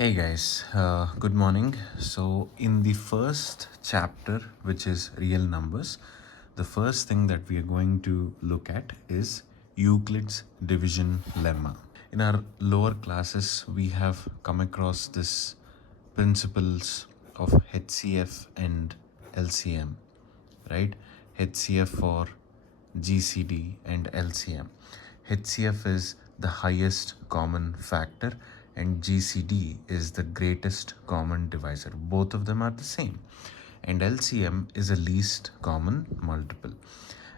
Hey guys, good morning. So, in the first chapter, which is real numbers, the first thing that we are going to look at is Euclid's division lemma. In our lower classes, we have come across this principles of HCF and LCM, right? HCF for GCD and LCM. HCF is the highest common factor and GCD is the greatest common divisor. Both of them are the same. And LCM is a least common multiple.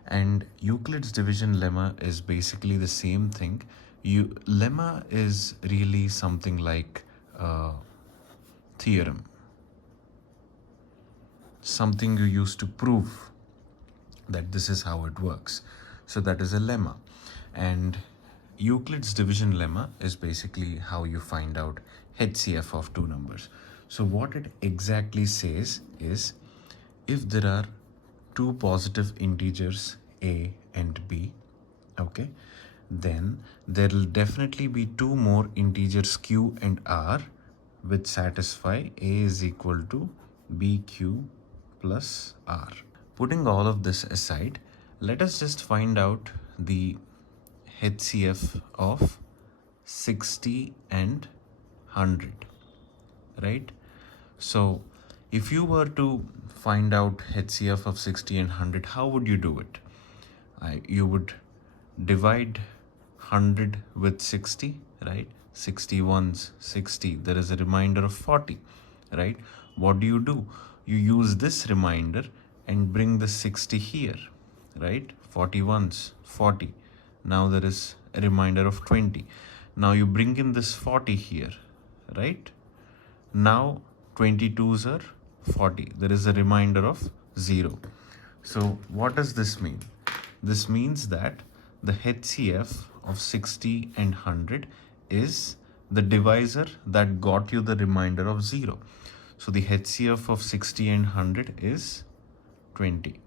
And Euclid's division lemma is basically the same thing. Lemma is really something like a theorem, something you use to prove that this is how it works. So that is a lemma. And Euclid's division lemma is basically how you find out HCF of two numbers. So what it exactly says is, if there are two positive integers a and b, okay, then there will definitely be two more integers q and r which satisfy a is equal to bq plus r. Putting all of this aside, let us just find out the HCF of 60 and 100, right? So if you were to find out HCF of 60 and 100, how would you do it? You would divide 100 with 60, right? 60 ones 60, there is a remainder of 40, right? What do? You use this remainder and bring the 60 here, right? 40 ones 40, now there is a remainder of 20. Now you bring in this 40 here, right? Now 22s are 40, there is a remainder of 0. So what does this mean? This means that the HCF of 60 and 100 is the divisor that got you the remainder of 0. So the HCF of 60 and 100 is 20.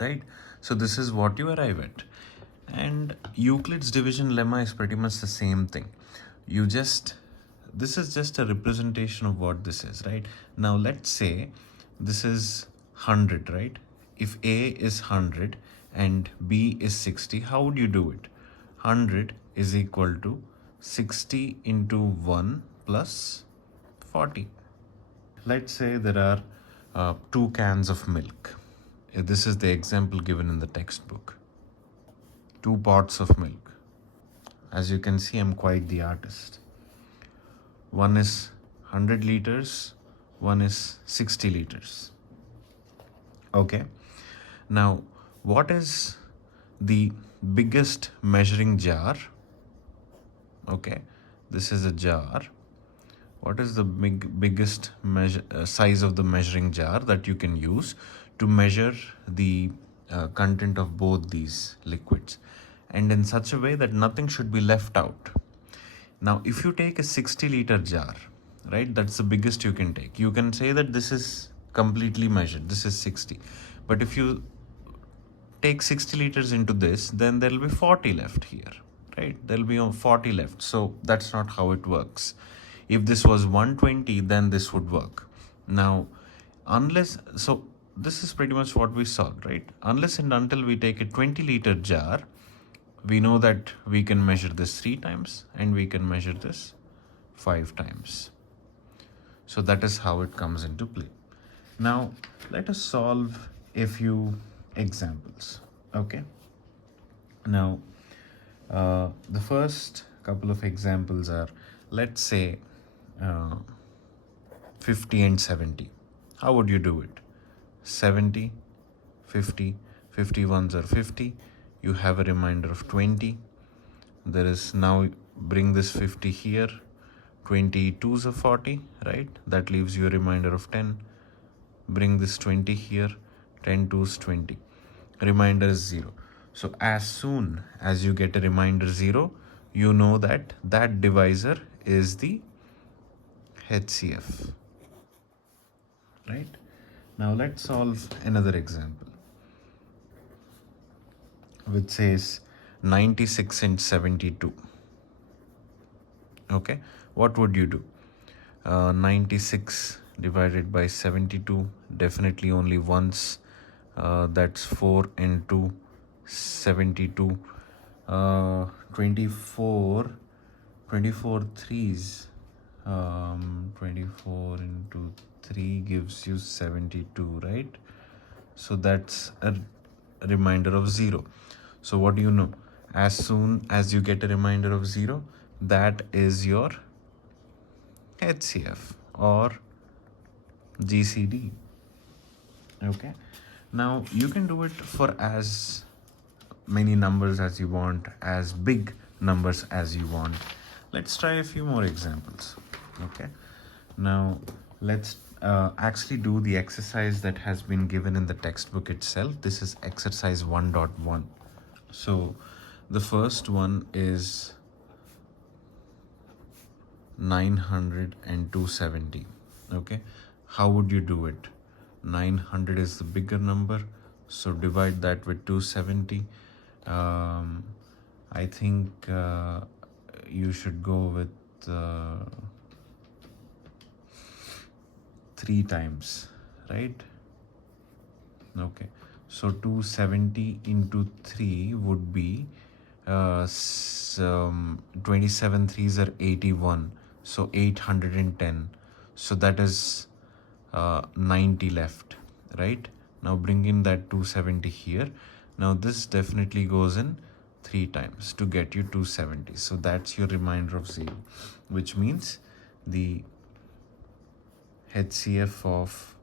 Right? So this is what you arrive at. And Euclid's division lemma is pretty much the same thing. This is just a representation of what this is, right? Now let's say this is 100, right? If A is 100 and B is 60, how would you do it? 100 is equal to 60 into 1 plus 40. Let's say there are two cans of milk. This is the example given in the textbook. 2 pots of milk. As you can see, I'm quite the artist. One is 100 liters, one is 60 liters. Okay. Now, what is the biggest measuring jar? Okay, this is a jar. What is the biggest size of the measuring jar that you can use to measure the content of both these liquids, and in such a way that nothing should be left out? Now, if you take a 60-liter jar, right, that's the biggest you can take. You can say that this is completely measured, this is 60. But if you take 60 liters into this, then there will be 40 left here, right? There will be 40 left. So that's not how it works. If this was 120, then this would work. Now, this is pretty much what we saw, right? Unless and until we take a 20-liter jar, we know that we can measure this 3 times and we can measure this 5 times. So that is how it comes into play. Now, let us solve a few examples. Okay. Now, the first couple of examples are, let's say, 50 and 70. How would you do it? 70, 50, 51s are 50. You have a remainder of 20. There is now, bring this 50 here. 22s are 40, right? That leaves you a remainder of 10. Bring this 20 here. 10 2s 20. Remainder is 0. So as soon as you get a remainder 0, you know that that divisor is the HCF, right? Now let's solve another example. which says 96 and 72. Okay, what would you do? 96 divided by 72, definitely only once. That's 4 and 2, 72. 24 threes. 24 into 3 gives you 72, right? So that's a remainder of 0. So what do you know? As soon as you get a remainder of 0, that is your HCF or GCD. Okay, now you can do it for as many numbers as you want, as big numbers as you want. Let's try a few more examples. Okay, now let's actually do the exercise that has been given in the textbook itself. This is exercise 1.1. So the first one is 900 and 270. Okay, how would you do it? 900 is the bigger number, so divide that with 270. I think you should go with 3 times, right? Okay, so 270 into 3 would be 27 threes are 81, so 810. So that is 90 left, right? Now bring in that 270 here. Now this definitely goes in 3 times to get you 270. So that's your remainder of 0, which means the HCF of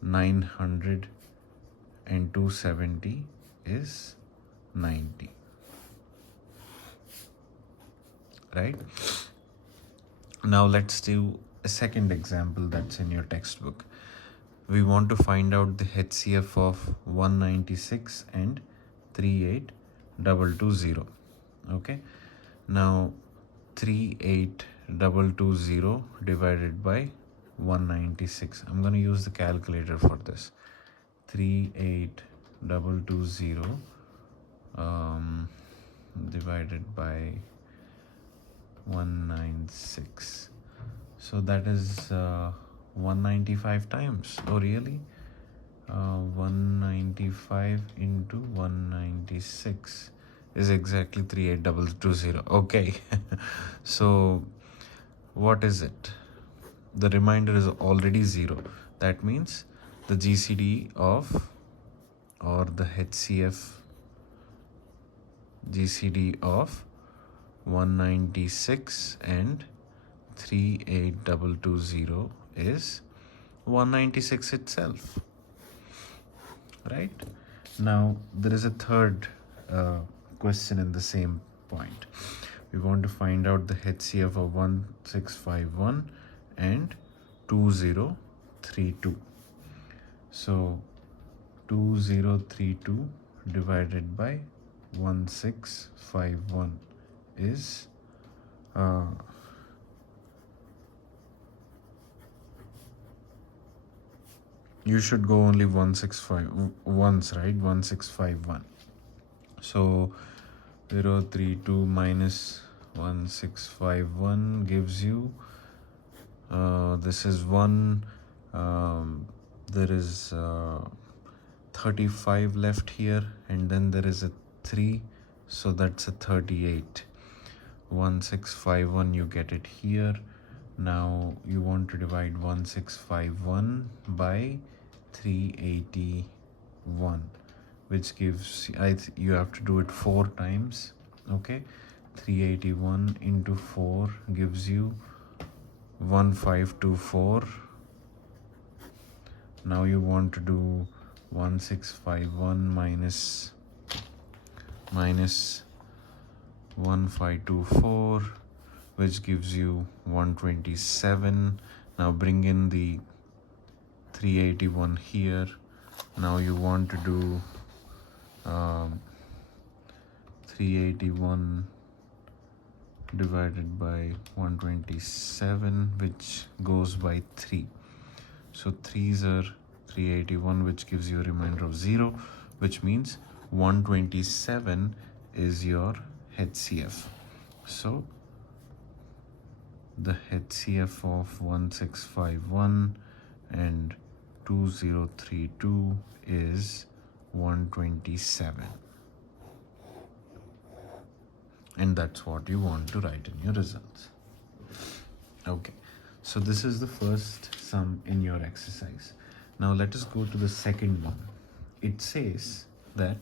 900 and 270 is 90, right? Now let's do a second example that's in your textbook. We want to find out the HCF of 196 and 38220. Okay, now 38220 divided by 196. I'm going to use the calculator for this. 38220 divided by 196. So that is 195 times. Oh really? 195 into 196 is exactly 38220. Okay. So what is it? The remainder is already 0. That means the GCD of, or the HCF GCD of 196 and 38220 is 196 itself, right? Now there is a third question in the same point. We want to find out the HCF of 1651 and 2032. So 2032 divided by 1651 is you should go only 165 once, right? 1651. So 032 minus 1651 gives you this is 1, there is 35 left here, and then there is a 3, so that's a 38. 1651, you get it here. Now you want to divide 1651 by 381, which gives, you have to do it 4 times. Okay, 381 into 4 gives you 1524. Now you want to do 1651 minus 1524, which gives you 127. Now bring in the 381 here. Now you want to do 381 divided by 127, which goes by 3. So 3s are 381, which gives you a remainder of 0, which means 127 is your HCF. So the HCF of 1651 and 2032 is 127. And that's what you want to write in your results. Okay, so this is the first sum in your exercise. Now let us go to the second one. It says that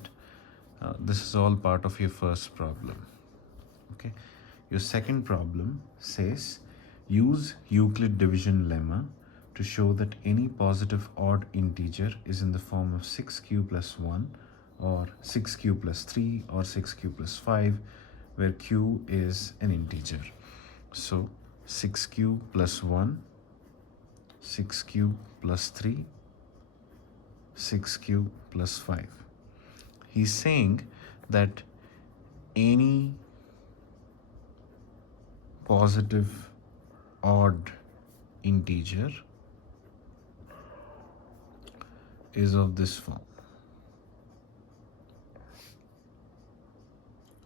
this is all part of your first problem. Okay, your second problem says use Euclid division lemma to show that any positive odd integer is in the form of 6q plus 1 or 6q plus 3 or 6q plus 5, where q is an integer. So 6q plus 1, 6q plus 3, 6q plus 5. He's saying that any positive odd integer is of this form,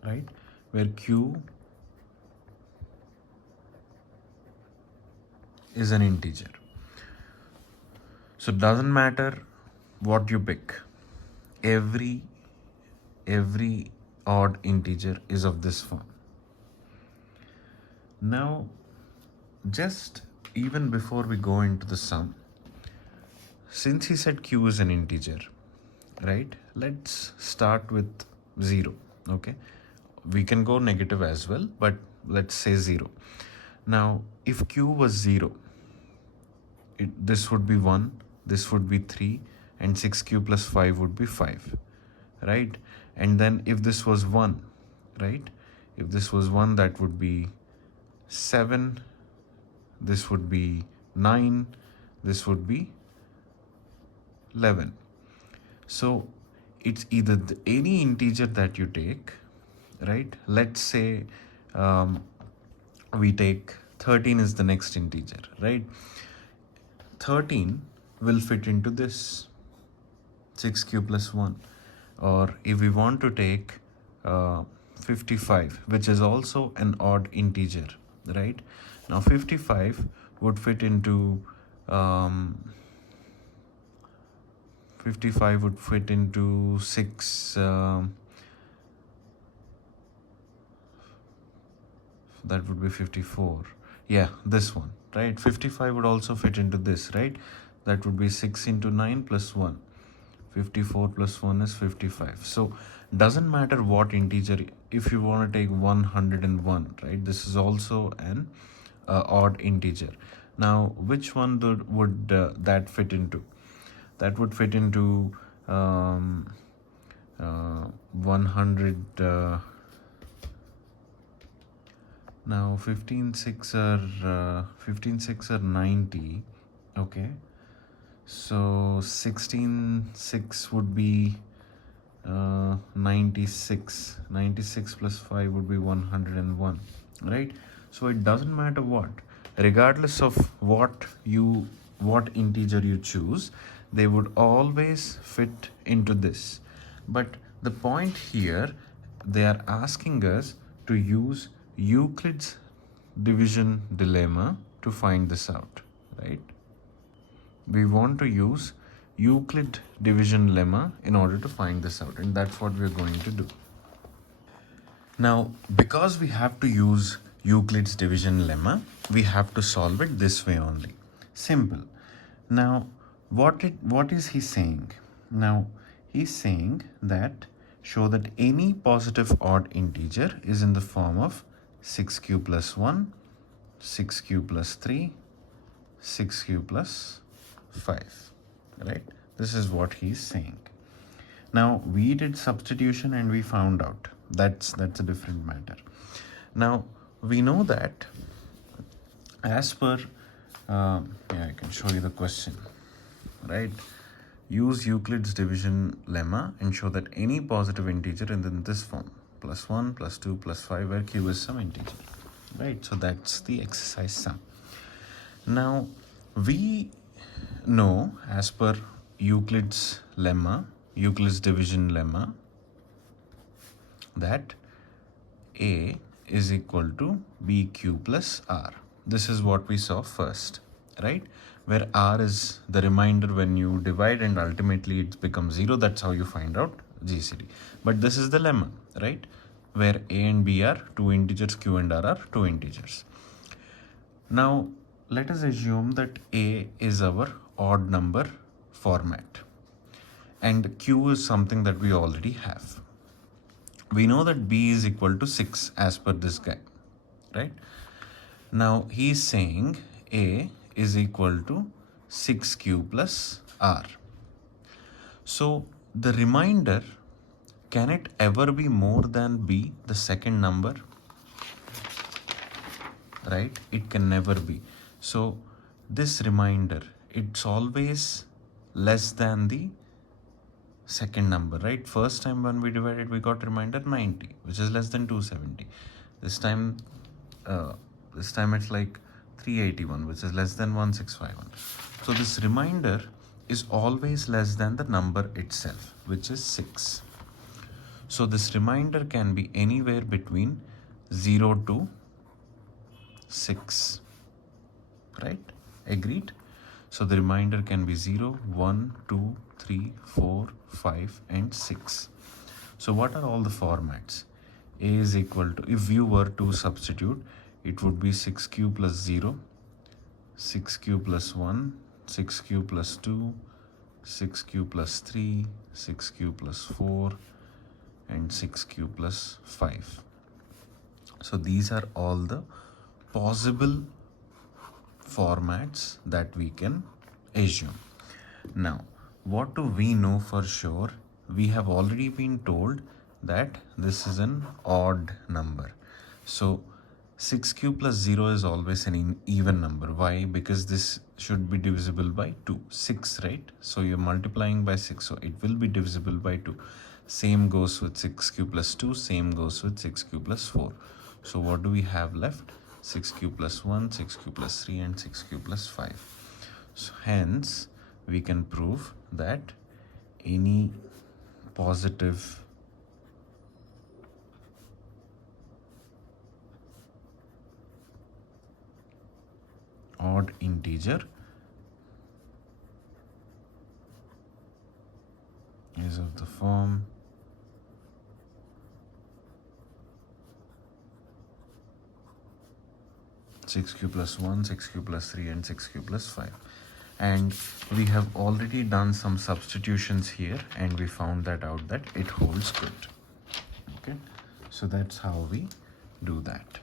right? Where q is an integer. So it doesn't matter what you pick. Every odd integer is of this form. Now, just even before we go into the sum, since he said q is an integer, right? Let's start with 0, okay? We can go negative as well, but let's say 0. Now, if q was 0, this would be 1, this would be 3, and 6q plus 5 would be 5, right? And then if this was 1, right? If this was 1, that would be 7, this would be 9, this would be 11. So it's either any integer that you take, right? Let's say we take 13 is the next integer, right? 13 will fit into this 6q plus 1. Or if we want to take 55, which is also an odd integer, right? Now 55 would fit into 55 would fit into 6, that would be 54. Yeah, this one, right? 55 would also fit into this, right? That would be 6 into 9 plus 1. 54 plus 1 is 55. So doesn't matter what integer. If you want to take 101, right? This is also an odd integer. Now, which one would that fit into? That would fit into 100. Now 15 6 are 90. Okay, so 16 6 would be 96. 96 plus 5 would be 101, right? So it doesn't matter what, regardless of what integer you choose, they would always fit into this. But the point here, they are asking us to use Euclid's division dilemma to find this out, right? We want to use Euclid division lemma in order to find this out, and that's what we're going to do. Now, because we have to use Euclid's division lemma, we have to solve it this way only. Simple. Now, what is he saying? Now, he's saying that show that any positive odd integer is in the form of 6q plus 1, 6q plus 3, 6q plus 5, right? This is what he's saying. Now, we did substitution and we found out. That's a different matter. Now, we know that as per, I can show you the question, right? Use Euclid's division lemma and show that any positive integer is in this form, plus 1, plus 2, plus 5, where q is some integer, right? So that's the exercise sum. Now, we know as per Euclid's lemma, Euclid's division lemma, that A is equal to BQ plus R. This is what we saw first, right? Where R is the remainder when you divide and ultimately it becomes 0. That's how you find out GCD. But this is the lemma, right? Where A and B are two integers, Q and R are two integers. Now, let us assume that A is our odd number format and Q is something that we already have. We know that B is equal to 6 as per this guy, right? Now he is saying A is equal to 6Q plus R. So the remainder, can it ever be more than B, the second number? Right? It can never be. So this remainder, it's always less than the second number, right? First time when we divided, we got remainder 90, which is less than 270. This time it's like 381, which is less than 1651. So this remainder is always less than the number itself, which is 6. So this remainder can be anywhere between 0 to 6, right? Agreed? So the remainder can be 0, 1, 2, 3, 4, 5 and 6. So what are all the formats? A is equal to, if you were to substitute, it would be 6Q plus 0, 6Q plus 1, 6Q plus 2, 6Q plus 3, 6Q plus 4 and 6Q plus 5. So these are all the possible formats that we can assume. Now, what do we know for sure? We have already been told that this is an odd number. So 6Q plus 0 is always an even number. Why? Because this should be divisible by 2. 6, right? So you're multiplying by 6, so it will be divisible by 2. Same goes with 6Q plus 2, same goes with 6Q plus 4. So what do we have left? 6Q plus 1, 6Q plus 3 and 6Q plus 5. So hence we can prove that any positive odd integer is of the form 6Q plus 1, 6Q plus 3 and 6Q plus 5. And we have already done some substitutions here and we found that out that it holds good. Okay, so that's how we do that.